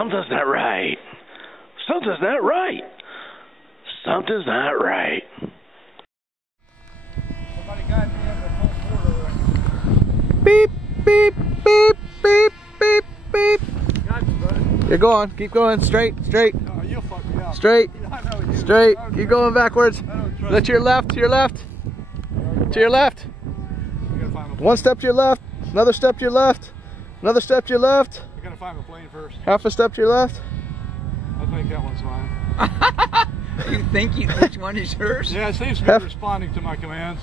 Something's not right. Something's not right. Something's not right. Somebody got me on the full quarter. Beep, beep, beep, beep, beep, beep. Got you, bud. You're going. Keep going. Straight, straight. No, you'll fuck me up. Straight. I know you. Straight. Keep going backwards. Look to your left, to your left. To your left. One step to your left. Another step to your left. Another step to your left. I gotta find the plane first. Half a step to your left. I think that one's mine. You think which one is yours? Yeah, it seems to be responding to my commands.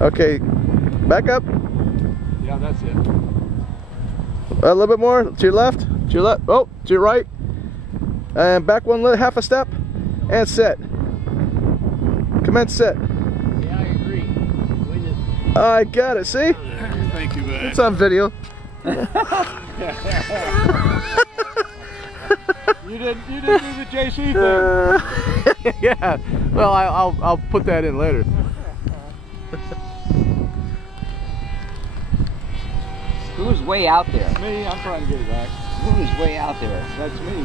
Okay. Back up. Yeah, that's it. A little bit more. To your left. To your left. Oh, to your right. And back half a step. And set. Commence set. Yeah, I agree. I got it. See? Thank you, bud. It's on video. You didn't do the JC thing. Yeah. Well, I'll put that in later. Who's way out there? Me, I'm trying to get it back. Who's way out there? That's me.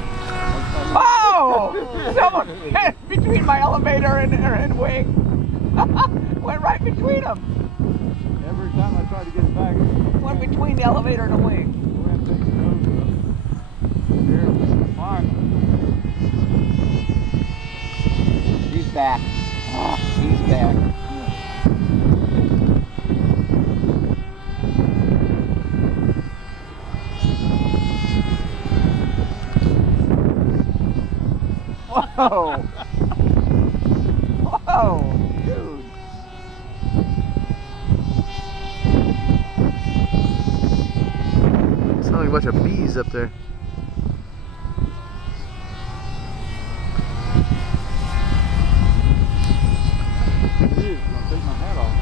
Oh! Someone between my elevator and wing. Went right between them. Every time I try to get it back, Went between the elevator and the wing. Fine. He's back. He's back. Whoa! Whoa, dude! Sound like a bunch of bees up there. Dude, I'm gonna take my hat off.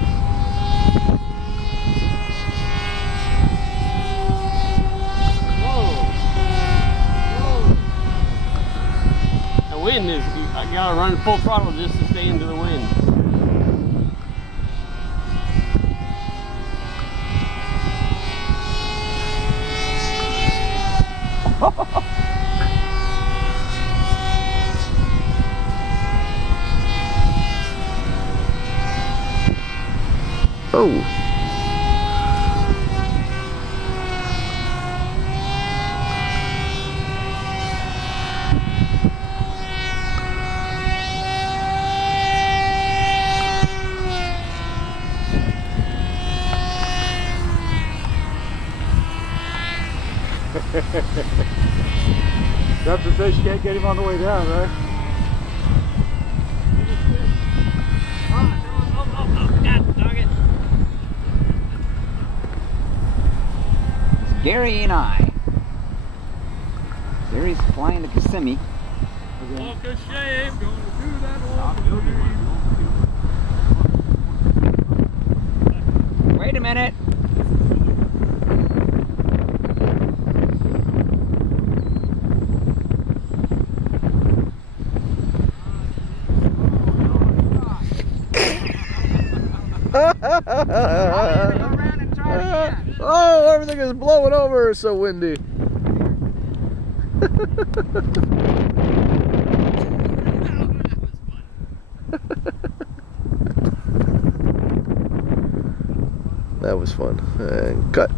Wind is, I gotta run full throttle just to stay into the wind. Oh. That's the fish, you can't get him on the way down, right? Gary and I. Gary's flying to Kissimmee. Walk of shame, gonna do that one. Wait a minute. Oh, everything is blowing over. It's so windy. That was fun. And cut.